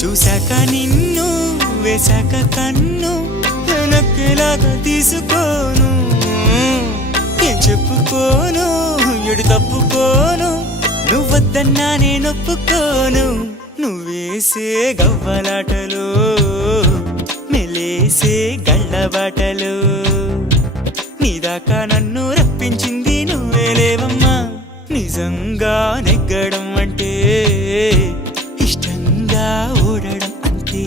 చూశాక నిన్ను వేశాక కన్ను నక్కేలాగా తీసుకోను ఏం చెప్పుకోను ఎడు తప్పుకోను నువ్వొద్దన్నా నేనొప్పుకోను నువ్వేసే గవ్వలాటలు మెలేసే గళ్ళబాటలు నీదాకా నన్ను రప్పించింది నువ్వేలేవమ్మా నిజంగా నెగ్గడం అంటే ఇష్టంగా ఓడడం అంతే